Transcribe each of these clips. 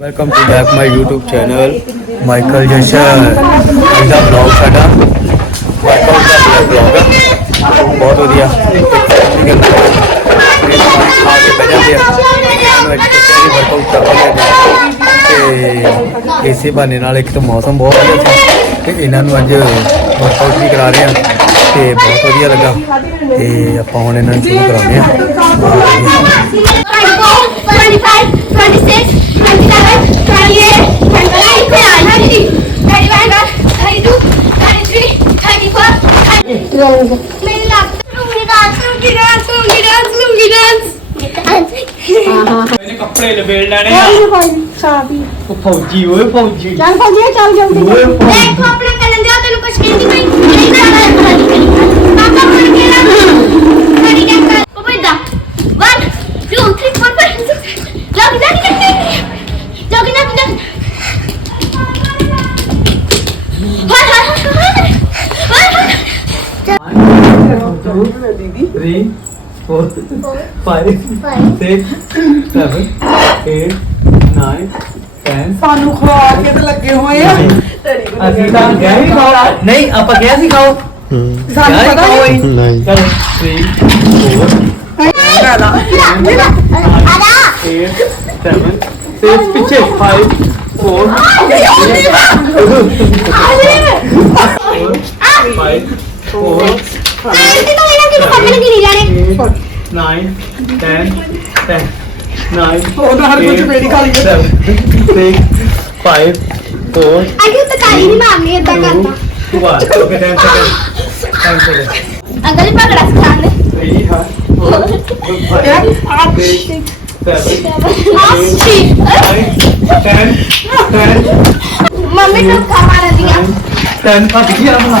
Welcome to back my YouTube channel Michael Jashan ਇਹਦਾ ਦਾ blog ਸਾਡਾ। ਵਰਕਆਊਟ ਦਾ ਬਲੌਗ ਬਹੁਤ ਵਧੀਆ। ਠੀਕ ਤੇ ਇਸੇ ਬਹਾਨੇ ਨਾਲ ਇੱਕ ਤਾਂ ਮੌਸਮ ਬਹੁਤ ਵਧੀਆ ਸੀ ਤੇ ਇਹਨਾਂ ਨੂੰ ਅੱਜ ਵਰਕਆਊਟ ਵੀ ਕਰਾ ਰਹੇ ਆ। ਤੇ ਬਹੁਤ ਵਧੀਆ ਲੱਗਾ। ਤੇ ਆਪਾਂ ਹੁਣ ਇਹਨਾਂ ਨੂੰ ਸ਼ੁਰੂ ਕਰਾਉਂਦੇ ਆ। ਬਹੁਤ ਵਧੀਆ। 25, 26, 27, 28, 29, 30, 31, 32, 33, 34, 35 ਮੇਰੀ ਲੱਤ ਲੂੰਗੀ ਡਾਂਸ ਲੂੰਗੀ ਡਾਂਸ ਲੂੰਗੀ ਡਾਂਸ ਲੂੰਗੀ ਡਾਂਸ ਇਹਨੇ ਕੱਪੜੇ ਲਵੇੜ ਲੈਣੇ ਆ ਉਹ ਫੌਜੀ ਓਏ ਫੌਜੀ ਚੱਲ ਫੌਜੀ ਚੱਲ ਜਲਦੀ ਓਏ ਫੌਜੀ। ਦੇਖ ਆਪਣਾ ਦਿਓ ਤੈਨੂੰ ਕੁਛ ਕਹਿੰਦੀ ਨਹੀਂ ਨਹੀਂ ਨਹੀਂ ਕਰੀ ਪਾਪਾ ਫੜ ਕੇ ਰੱਖ ਕਰੀ ਜਾ ਕਰ ਉਹ ਬੇਟਾ 1 2 3 4 5 ਜਲਦੀ ਜਲਦੀ ਜਲਦੀ ਜਲਦੀ ਜਲਦੀ ਜਲਦੀ ਹਾਂ ਹਾਂ ਹਾਂ three, four, five, six, seven, eight, nine, ten. ਸਾਨੂੰ ਖਵਾ ਕੇ ਤੇ ਲੱਗੇ ਹੋਏ ਆ ਅਸੀਂ ਤਾਂ ਗਏ ਹੀ ਖਾਓ ਨਹੀਂ ਆਪਾਂ ਗਿਆ ਸੀ ਖਾਓ ਸਾਨੂੰ ਗਿਆ ਹੀ ਪਤਾ ਖਾਓ ਨਹੀਂ ਹੀ। ਨਹੀਂ ਚਲੋ 3 4 8 7 6 ਪਿੱਛੇ 5 4 5 4 9 ਤੇ ਤਾਂ ਇਹਨਾਂ ਕਿਹਨੂੰ ਕੰਮ ਨਹੀਂ ਲੈਣੇ 9 10 10 9 ਉਹਦਾ ਹਰ ਕੁਝ ਮੇਰੀ ਕਾਲੀ ਹੈ 6 5 4 ਅਗੇ ਤਾਂ ਕਾਲੀ ਨਹੀਂ ਮਾਰਨੀ ਇਦਾਂ ਕਰਦਾ ਤੂੰ ਬਾਹਰ ਓਕੇ 10 ਸੈਕਿੰਡ 10 ਸੈਕਿੰਡ ਅਗਲੇ ਪਗੜਾ ਸਿਖਾਣੇ ਨਹੀਂ ਹਾਂ ਆਪ ਮੰਮੀ ਨੂੰ ਕਮਾ ਰਹੀਆਂ ਤੈਨੂੰ ਪਤਾ ਕੀ ਆਉਣਾ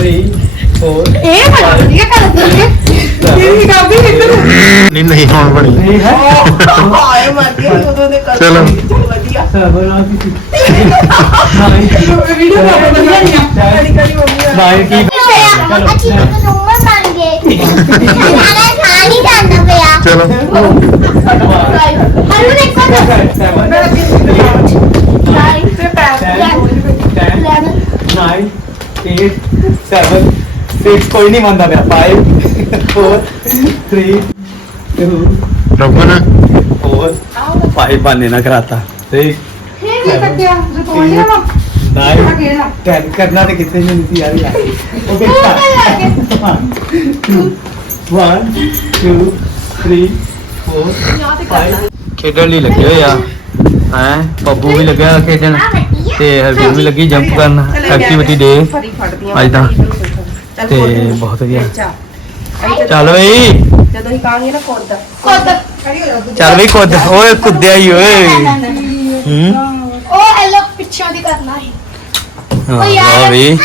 4 ਇਹ ਬੜਾ ਵਧੀਆ ਕਰ ਦਿੱਤੀ ਤੇਰੀ ਕਾਬੀ ਇੱਧਰ ਨਹੀਂ ਨਹੀਂ ਹੁਣ ਬਣੀ ਨਹੀਂ ਹੈ ਆਏ ਮਾਰਦੀ ਉਦੋਂ ਦੇ ਕਰ ਚਲੋ। ਵਧੀਆ ਸਰਵਨਾ ਕੀ ਵੀਡੀਓ ਕਰ ਵਧੀਆ ਨਹੀਂ ਆ ਕਦੀ ਕਦੀ ਮੰਮੀ ਆ ਬਾਈ ਕੀ ਅਸੀਂ ਮਜ਼ਲੂਮ ਬਣ ਗਏ ਸਾਡਾ ਖਾ ਨਹੀਂ ਜਾਂਦਾ ਪਿਆ ਚਲੋ ਹਰੂ ਦੇਖੋ ਸੈਵਨ ਮੇਰਾ ਪਿੰਡ 7 6 ਕੋਈ ਨਹੀਂ ਮੰਨਦਾ ਪਿਆ 5 4 3 2 ਰਬਨ ਹੋਰ ਭਾਈ ਬਾਨੇ ਨਾ ਕਰਾਤਾ। ਠੀਕ ਠੀਕ ਹੈ ਕੱਟਿਆ ਜੋ ਤੋੜ ਲਿਆ ਨਾ ਨਹੀਂ ਟੈਨ ਕਰਨਾ ਤੇ ਕਿੱਥੇ ਨਹੀਂ ਸੀ ਯਾਰ ਯਾਰ। ਉਹ ਬੇਟਾ 1 2 3 4 5 ਖੇਡਣ ਲਈ ਲੱਗੇ ਹੋਇਆ ਹੈ? ਪੱਬੂ ਵੀ ਲੱਗਿਆ ਖੇਡਣ। ਤੇ ਹਰਗੁਣ ਵੀ ਲੱਗੀ ਜੰਪ ਕਰਨ ਐਕਟੀਵਿਟੀ ਡੇ ਅੱਜ ਤਾਂ ਤੇ ਬਹੁਤ ਵਧੀਆ। ਚੱਲ ਬਈ। ਜਦੋਂ ਹੀ ਕਾਂਗੇ ਨਾ ਕੋਦ ਕੋਦ ਚੱਲ ਬਈ ਕੁੱਦ ਓਏ ਕੁੱਦਿਆ ਹੀ ਓਏ। ਹੂੰ। ਉਹ ਹੈਲੋ ਪਿੱਛੋਂ ਦੀ ਕਰਨਾ ਹੈ ਹਾਂ ਲਓ ਬਈ।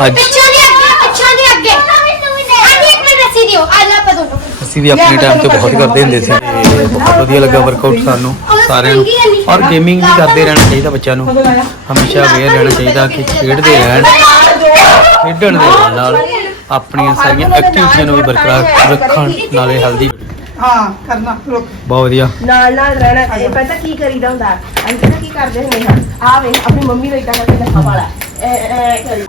ਅੱਜ ਪਿੱਛੋਂ ਦੀ ਅੱਗੇ ਪਿੱਛੋਂ ਦੀ ਅੱਗੇ। ਹਾਂਜੀ ਇੱਕ ਮਿੰਟ ਰੱਸੀ ਦਿਓ। ਆ ਲੈ ਪਾ ਦੋ ਅਸੀਂ ਵੀ ਆਪਣੇ ਟਾਈਮ ਤੇ ਬਹੁਤ ਕਰਦੇ ਹੁੰਦੇ ਸੀ। ਬਹੁਤ ਵਧੀਆ ਲੱਗਾ ਵਰਕਆਊਟ ਸਾਨੂੰ। ਸਾਰਿਆਂ ਨੂੰ। ਔਰ ਗੇਮਿੰਗ ਵੀ ਕਰਦੇ ਰਹਿਣਾ ਚਾਹੀਦਾ ਬੱਚਿਆਂ ਨੂੰ। ਹਮੇਸ਼ਾ ਅਵੇਅਰ ਰਹਿਣਾ ਚਾਹੀਦਾ ਕਿ ਖੇਡਦੇ ਰਹਿਣ। ਖੇਡਣ ਦੇ ਨਾਲ ਨਾਲ ਆਪਣੀਆਂ ਸਾਰੀਆਂ ਐਕਟੀਵਿਟੀਆਂ ਨੂੰ ਵੀ ਬਰਕਰਾਰ ਰੱਖਣ ਨਾਲੇ ਹੈਲਦੀ ਹਾਂ ਕਰਨਾ ਰੁਕ ਬਹੁਤ ਵਧੀਆ। ਨਾਲ ਨਾਲ ਰਹਿਣਾ ਚਾਹੀਦਾ। ਪਤਾ ਕੀ ਕਰੀਦਾ ਹੁੰਦਾ? ਪਤਾ ਕੀ ਕਰਦੇ ਹੁੰਦੇ ਹਾਂ? ਆ ਵੇ ਆਪਣੀ ਮੰਮੀ ਨੂੰ ਇਦਾਂ ਕਰਕੇ ਲੱਖਾ ਵਾਲਾ। ਐ ਕਰੀ।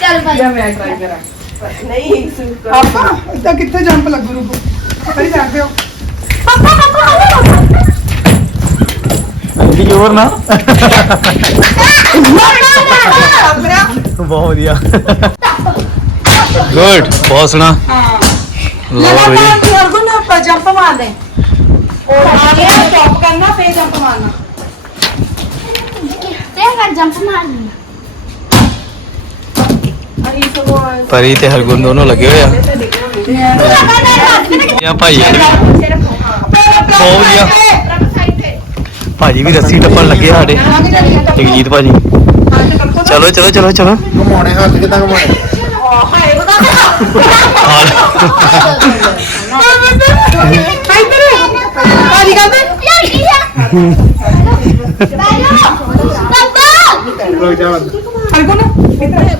ਚੱਲ ਭਾਈ। ਮੈਂ ਟਰਾਈ ਕਰਾਂ। ਪਰ ਨਹੀਂ ਸੁਣ ਕਰ ਆਪਾਂ ਇਦਾਂ ਕਿੱਥੇ ਜੰਪ ਲੱਗੂ ਰੁਕੋ? ਕਰੀ ਜਾਂਦੇ ਹੋ ਪਾਪਾ ਪਾਪਾ ਜ਼ੋਰ ਨਾ। ਬਹੁਤ ਵਧੀਆ। ਗੁੱਡ ਬਹੁਤ ਸੋਹਣਾ। ਲਓ ਬਈ ਅਰਗੁਨ ਨਾ ਆਪਾਂ ਜੰਪ ਮਾਰਦੇ ਉਹ ਆਗੇ ਸਟਾਪ ਕਰਨਾ ਫੇਰ ਜੰਪ ਮਾਰਨਾ। ਤੇ ਫਿਰ ਜੰਪ ਮਾਰਨੀ। ਅਰੀ ਸਗੋਂ ਪਰੀ ਤੇ ਹਰਗੁਣ ਦੋਨੋਂ ਲੱਗੇ ਹੋਏ ਆ। ਇਹ ਭਾਈ ਬਹੁਤ ਵਧੀਆ। ਭਾਜੀ ਵੀ ਰੱਸੀ ਟੱਪਣ ਲੱਗੇ ਸਾਡੇ। ਜਗਜੀਤ ਭਾਜੀ। ਚਲੋ ਚਲੋ ਚਲੋ ਚਲੋ। ਘਮਾਉਣੇ ਹੱਥ ਕਿਦਾਂ ਘਮਾਉਣੇ?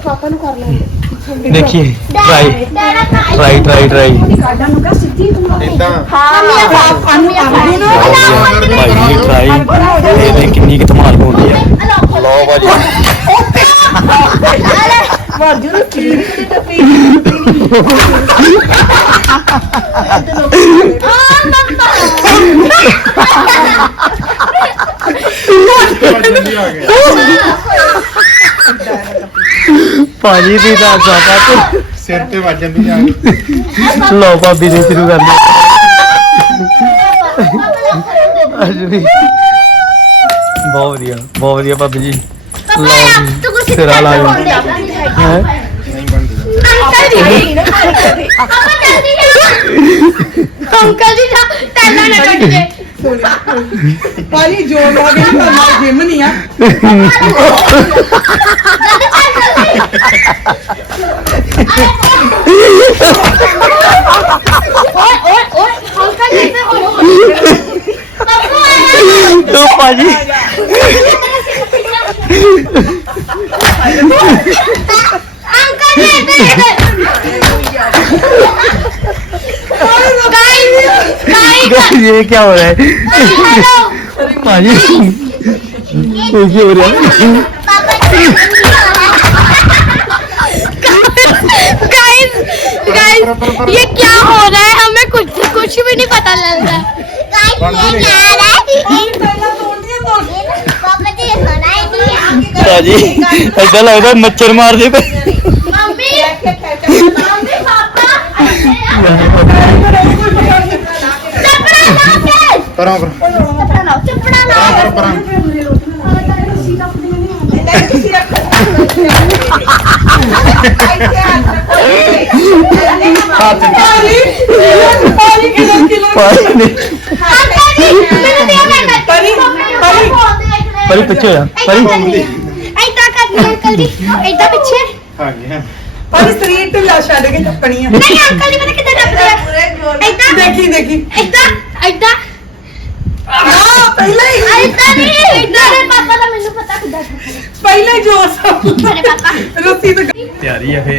ਪਾਪਾ ਨੂੰ ਕਰ ਲੈਂਦੇ ਦੇਖੀਏ। ਟਰਾਈ ਟਰਾਈ ਟਰਾਈ ਟਰਾਈ ਇਦਾਂ ਭਾਈ ਟਰਾਈ ਇਹਨੇ ਕਿੰਨੀ ਕਿ ਧਮਾਲ ਪਾਉਂਦੀ ਆ। ਲਓ ਭਾਜੀ ਵਾਜੂ ਕੇ ਤੇ ਪੀ ਜਲਦੀ ਆ ਗਿਆ ਭਾਜੀ ਦੀ ਦਾ ਸਾਡਾ ਸਿਰ ਤੇ ਵੱਜਣ ਦੀ ਆ ਗਈ ਲਓ ਭਾਬੀ ਨੇ ਸ਼ੁਰੂ ਕਰ ਲਈ ਅੱਜ ਵੀ ਬਹੁਤ ਵਧੀਆ ਬਹੁਤ ਵਧੀਆ ਭਾਬੀ ਜੀ। ਲਓ ਜੀ ਸਿਰਾ ਲਾ ਲਓ ਹੈ? ਨਹੀਂ ਬਣਦੀ ਅੰਕਲ ਜੀ ਦਾ ਟੈਲਾ ਨਾ ਕੱਟ ਦੇ। ਪਾਜੀ ਜੋਰ ਲਾ ਕੇ ਨਹੀਂ ਕਰਨਾ ਜਿਮ ਨਹੀਂ ਆ। Ganhei, que é o Ré. Ganhei, que é o Ré. Ganhei, que é o Ré. Guys ये क्या हो रहा है? हमें कुछ कुछ भी नहीं पता चल रहा। जी। ऐसा लग रहा है मच्छर मार दे पे ਪਰੀ ਪਿੱਛੇ ਆ ਪਰੀ ਐਦਾਂ ਕਰਨੀ ਅੰਕਲ ਜੀ ਐਦਾਂ ਪਿੱਛੇ ਆ ਗਿਆ ਪਰ ਸਰੀਰ ਤੇ ਲਾ ਛੱਡ ਕੇ ਟੱਪਣੀ ਆ। ਨਹੀਂ ਅੰਕਲ ਜੀ ਪਤਾ ਕਿੱਦਾਂ ਟੱਪਦੇ ਆ ਐਦਾਂ ਦੇਖੀ ਦੇਖੀ। ਐਦਾਂ ਐਦਾਂ ਨਾ ਪਹਿਲਾਂ ਹੀ। ਐਦਾਂ ਨਹੀਂ ਐਦਾਂ ਦੇ ਪਾਪਾ ਦਾ ਮੈਨੂੰ ਪਤਾ ਕਿੱਦਾਂ ਪਹਿਲਾਂ ਹੀ ਜੋਰ ਸਭ ਮੇਰੇ ਪਾਪਾ ਰੋਟੀ ਤੋਂ ਤਿਆਰੀ ਆ ਫੇ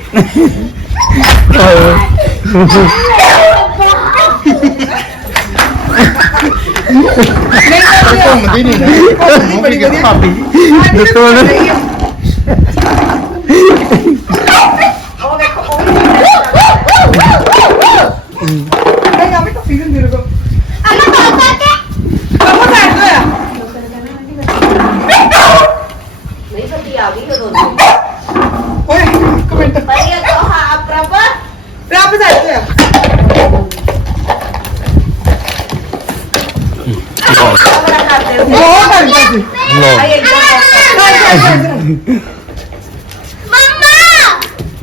ਘੁੰਮਦੀ ਨਹੀਂ ਨਾ ਬੜੀ ਗਦੀ ਭਾਬੀ ਦੱਸੋ ਨਾ ਉਹ ਦੇਖੋ ਉਹ ਨਹੀਂ ਆਵੇ ਤਾਂ ਫੀਲ ਨਹੀਂ ਰਗਾ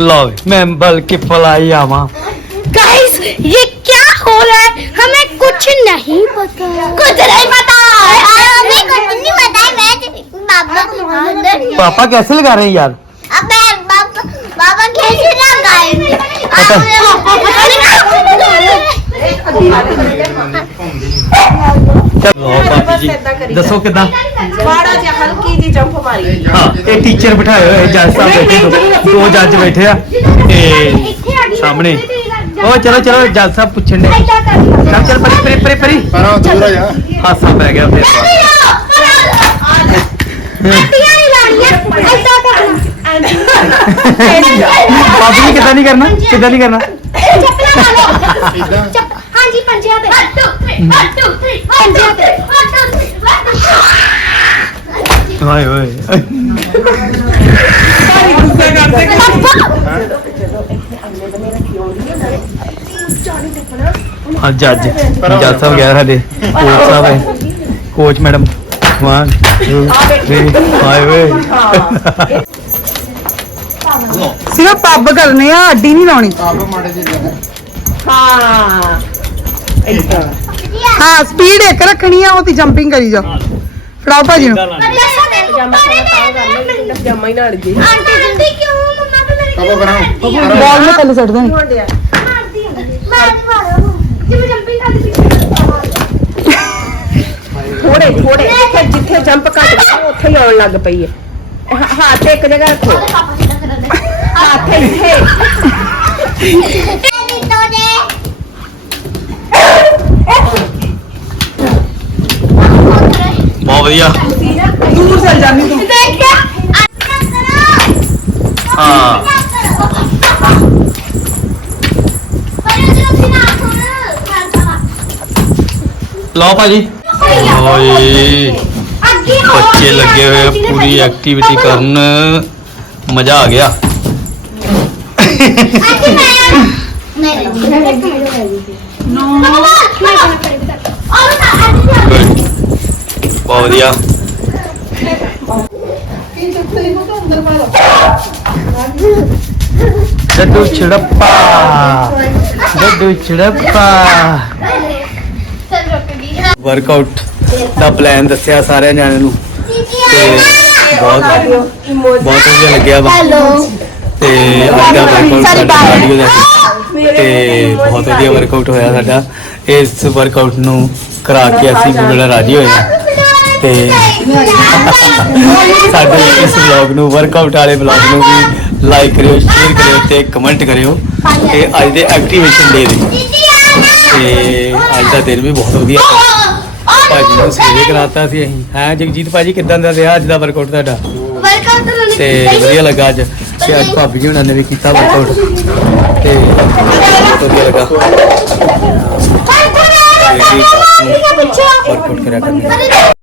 लव मैं बल्कि पलाई आवा गाइस ये क्या हो रहा है? हमें कुछ नहीं पता। कुछ नहीं पता। हमें कुछ नहीं पता। मैं तो बाबा पापा कैसे लगा रहे हैं यार? अबे बाबा पापा कैसे लगाएँगे पता ਕਿੱਦਾਂ? ਬਸ ਏਦਾਂ ਕਰੀ ਦੱਸੋ ਕਿੱਦਾਂ? ਮਾੜਾ ਜਿਹਾ ਹਲਕੀ ਜੀ ਜੰਪ ਮਾਰੀ। ਹਾਂ ਇਹ ਟੀਚਰ ਬਿਠਾਏ ਹੋਏ ਜੱਜ ਸਾਹਿਬ ਬੈਠੇ ਦੋ- ਦੋ ਜੱਜ ਬੈਠੇ ਆ ਤੇ ਸਾਹਮਣੇ। ਉਹ ਚਲੋ ਚਲੋ ਜੱਜ ਸਾਹਿਬ ਪੁੱਛਣ ਨੇ ਚੱਲ ਚੱਲ ਪਰੀ ਪਰੀ ਪਰੀ ਪਰੀ। ਪਰਾਂ ਦੂਰ ਆ ਜਾ। ਹਾਸਾ ਪੈ ਗਿਆ ਫੇਰ। ਬਾਬੂ ਨੇ ਕਿੱਦਾਂ ਨਹੀਂ ਕਰਨਾ? ਕਿੱਦਾਂ ਨਹੀਂ ਕਰਨਾ? ਇਦਾਂ ਹਾਂਜੀ ਪੰਜਾਂ ਤੇ। 1 2 3 1 2 3 ਪੰਜਾਂ ਤੇ। 1 2 3 1 2 3 ਹਾਏ ਓਏ। ਸਾਰੀ ਗੁੱਸੇ ਕਰਦੇ ਹਾਂ ਜੱਜ ਜੱਜ ਸਾਹਿਬ ਗਿਆ ਸਾਡੇ। ਕੋਚ ਸਾਹਿਬ ਹੈ। Coach madam. ਵਾਨ ਹਾਏ। ਓਏ ਸਿਰਫ ਪੱਬ ਕਰਨੇ ਆ ਅੱਡੀ ਨਹੀਂ ਲਾਉਣੀ। ਪੱਬ ਮਾੜੇ ਜਿਹੇ ਹਾਂ। ਹਾਂ ਸਪੀਡ ਇੱਕ ਰੱਖਣੀ ਆ ਉਹ ਤੇ ਜੰਪਿੰਗ ਕਰੀ ਜਾ ਫੜਾਓ ਭਾਜੀ ਨੂੰ। ਪਜਾਮਾ ਪਾਉਣਾ ਤਾਂ ਕਰ ਲੈ ਲੇਕਿਨ ਪਜਾਮਾ ਹੀ ਨਾ ਅੜ ਜੇ ਆਂਟੀ ਜਲਦੀ ਕਿਉਂ ਮੰਮਾ ਤੋਂ ਮੇਰੇ ਕਬੋ ਕਰਾਂ ਬਾਲ ਨੂੰ ਥੱਲੇ ਸੁੱਟ ਦੇਣੀ। ਹੁੰਦੇ ਆ। ਮਾਰਦੀ ਹਾਂ ਮੈਂ ਨਹੀਂ ਮਾਰਾਂ। ਜਿਵੇਂ ਜੰਪਿੰਗ ਕਰਦੀ ਸੀ ਥੋੜੇ ਥੋੜੇ ਜਿੱਥੇ ਜਿੱਥੇ ਜੰਪ ਘੱਟ ਗਿਆ ਉੱਥੇ ਹੀ ਆਉਣ ਲੱਗ ਪਈ ਹੈ ਹ- ਹੱਥ ਇੱਕ ਜਗ੍ਹਾ ਰੱਖੋ। ਉਹਦੇ ਪਾਪਾ ਜੀ ਦਾ ਕਰਨ ਦੇ ਹੱਥ ਇੱਥੇ। ਐਨੀ ਤੋਂ ਦੇ। ਬਹੁਤ ਵਧੀਆ ਦੂਰ ਚੱਲ ਜਾਂਦੀ ਤੂੰ ਦੇਖਿਆ ਅੱਛਾ ਕਰੋ ਹਾਂ ਪਰ ਉਹ ਜਦੋਂ ਨਾ ਹੁਣ ਕਰਦਾ ਲਓ ਭਾਜੀ ਓਏ ਅੱਗੇ ਬੱਚੇ ਲੱਗੇ ਹੋਏ ਆ ਪੂਰੀ ਐਕਟੀਵਿਟੀ ਕਰਨ ਮਜ਼ਾ ਆ ਗਿਆ ਬਹੁਤ ਵਧੀਆ ਡੱਡੂ ਛੜੱਪਾ ਡੱਡੂ ਛੜੱਪਾ ਵਰਕਆਊਟ ਦਾ ਪਲਾਨ ਦੱਸਿਆ ਸਾਰਿਆਂ ਜਣਿਆਂ ਨੂੰ। ਤੇ ਬਹੁਤ ਬਹੁਤ ਵਧੀਆ ਲੱਗਿਆ ਵਾ। ਹੈਲੋ ਤੇ ਅੱਜ ਦਾ ਵਰਕਆਊਟ ਸਾਡਾ ਕਾਰਡੀਓ ਦਾ ਸੀ ਤੇ ਬਹੁਤ ਵਧੀਆ ਵਰਕਆਊਟ ਹੋਇਆ ਸਾਡਾ। ਇਸ ਵਰਕਆਊਟ ਨੂੰ ਕਰਾ ਕੇ ਅਸੀਂ ਵੀ ਬੜਾ ਰਾਜੀ ਹੋਏ ਹਾਂ। ਤੇ ਸਾਡੇ ਇਸ ਵਲੌਗ ਨੂੰ ਵਰਕਆਊਟ ਵਾਲੇ ਵਲੌਗ ਨੂੰ ਵੀ ਲਾਈਕ ਕਰਿਓ ਸ਼ੇਅਰ ਕਰਿਓ ਤੇ ਕਮੈਂਟ ਕਰਿਓ। ਤੇ ਅੱਜ ਦੇ ਐਕਟੀਵੇਸ਼ਨ ਡੇ ਦੇ। ਤੇ ਅੱਜ ਦਾ ਦਿਨ ਵੀ ਬਹੁਤ ਵਧੀਆ ਸੀ। ਭਾਜੀ ਨੂੰ ਸਵੇਰੇ ਕਰਾਤਾ ਸੀ ਅਸੀਂ। ਹਾਂ ਜਗਜੀਤ ਭਾਜੀ ਕਿਦਾਂ ਦਾ ਰਿਹਾ ਅੱਜ ਦਾ ਵਰਕਆਊਟ ਤੁਹਾਡਾ? ਤੇ ਵਧੀਆ ਲੱਗਾ ਅੱਜ। ਤੇ ਅੱਜ ਭਾਬੀ ਜੀ ਹੁਣਾਂ ਨੇ ਵੀ ਕੀਤਾ ਵਰਕਆਊਟ ਤੇ ਬਹੁਤ ਵਧੀਆ ਲੱਗਾ। ਵਰਕਆਊਟ ਕਰਿਆ ਕਰਨੀ।